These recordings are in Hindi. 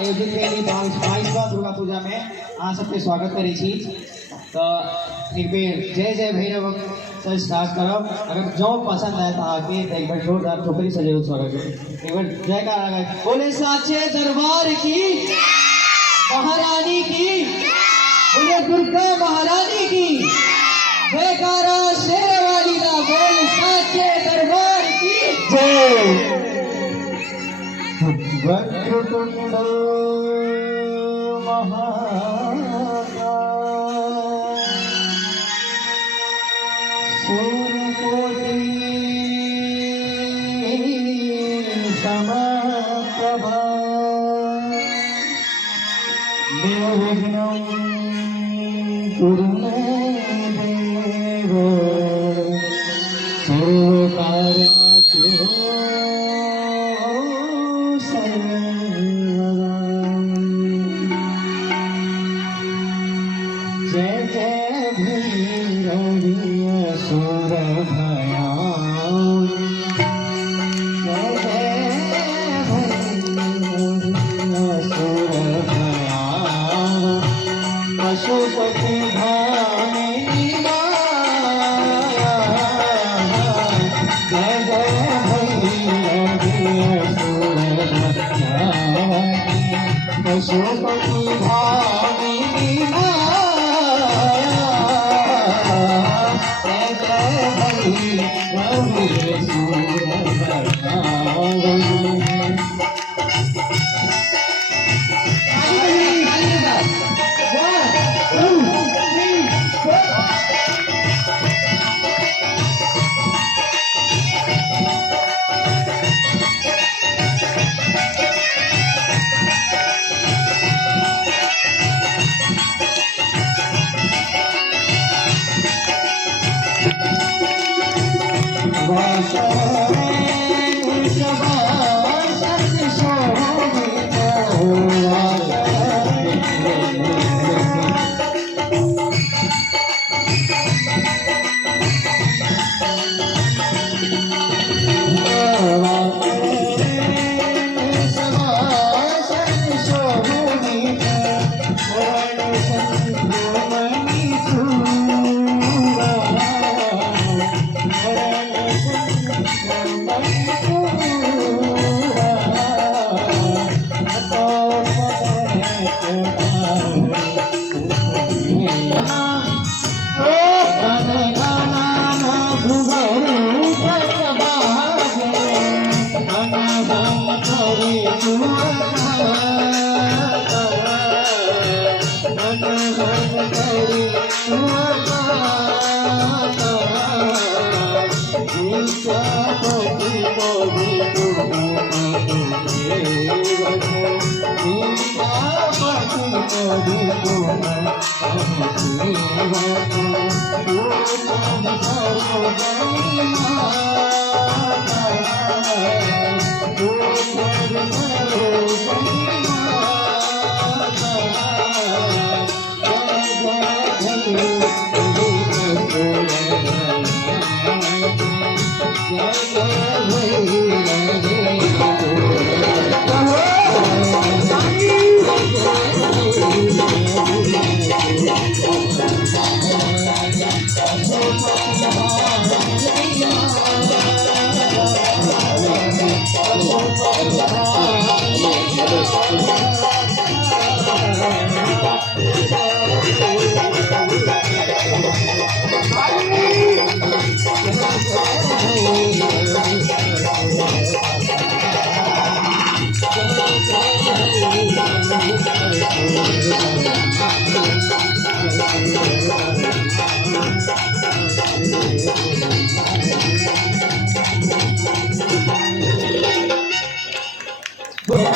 आयोजित करेली 22वां दुर्गा पूजा में अहाँ सबके स्वागत करै छी। तो एक बेर जय जय भैरव से स्टार्ट करब। अगर जो पसंद आए अहाँके तो एक बार जोरदार ठोकरी से जरूर स्वागत करें। एक बार जयकार लगाए, बोले साचे दरबार की, महारानी की, बोले दुर्गा महारानी की जयकारा, शेर वाली दा बोल साचे दरबार की जय। वक्रतुंड सूर्यकोटि समप्रभा निर्विघ्नं कुरु मे देव सर्वकार्येषु जय जय भैरवी असुर भयान, जय जय भैरवी असुर भयान, पशुपति भामिनी माया, जय जय भैरवी असुर भयान, पशुपति भामिनी माया।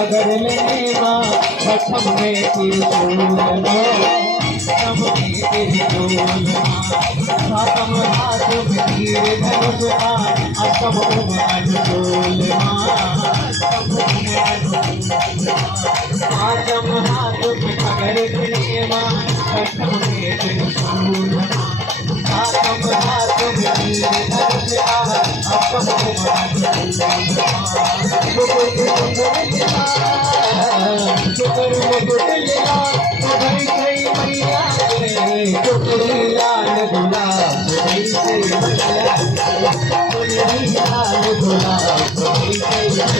अगर लेवा छठम में त्रिशूलना, छठम में त्रिशूलना, सातम हाथ में तीर धनुषा, अष्टम में अनुकूलना, पांचम हाथ में खगर लेवा, छठम में त्रिशूलना, सातम हाथ में तीर धनुषा, अष्टम में अनुकूलना। सागर में गुटलिया भाई सही मैया के टुकड़ी लाल गुलाब भाई सही मैया टुकड़ी लाल गुलाब भाई सही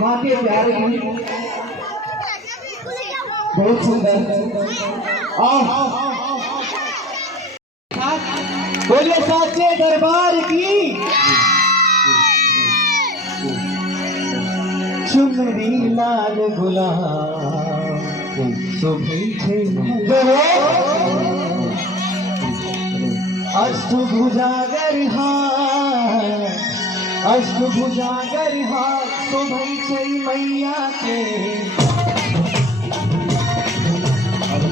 माँ के प्यार की बहुत सुंदर बोले साचे दरबार की चुनरी लाल गुलाब अष्टभुजागर अष्टभुजागर शोभै छै मैया के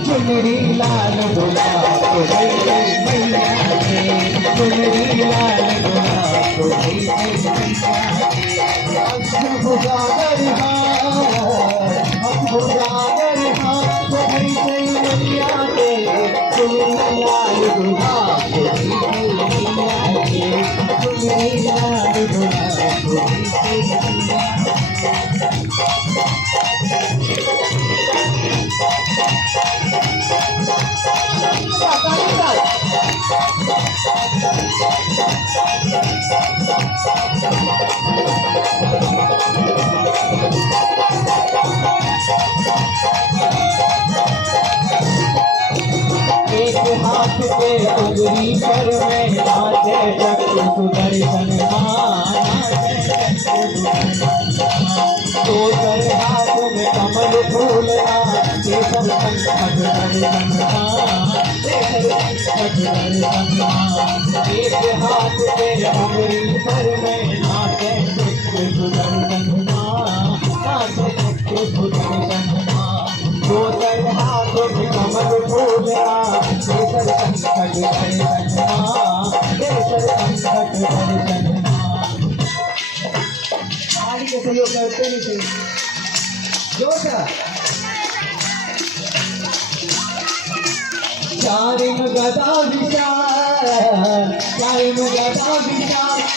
चुनरी लाल गुलाब शोभै छै मैया के चुनरी लाल गुलाब शोभै छै मैया के अष्टभुजागर अष्टभुजागर शोभै छै मैया के चुनरी लाल गुलाब शोभै छै मैया के चुनरी लाल गुलाब शोभै छै मैया एक हाथ पे उंगली पर में नाचे चक्र सुदर्शन तो सर हाथ में कमल फूल केसर संकट दर्शन एक हाथ पे उंगली पर में नाचे चक्र सुदर्शन नाचे चक्र सुदर्शन तो सर हाथ में कमल फूल केसर संकट दर्शन आदि के सहयोग करते नहीं थे जो था चारिम गदा विचार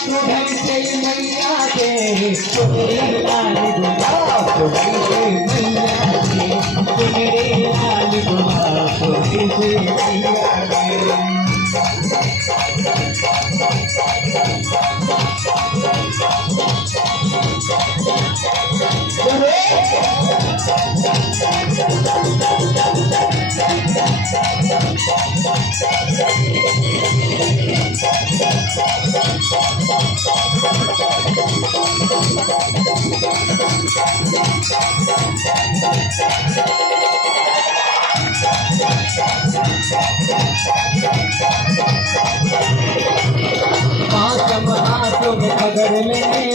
सुधर से मैया के सुधरे लाल गुलाब सुधर से मैया के सुधरे लाल गुलाब सुधर से मैया के पांच हाथों में पकड़ ले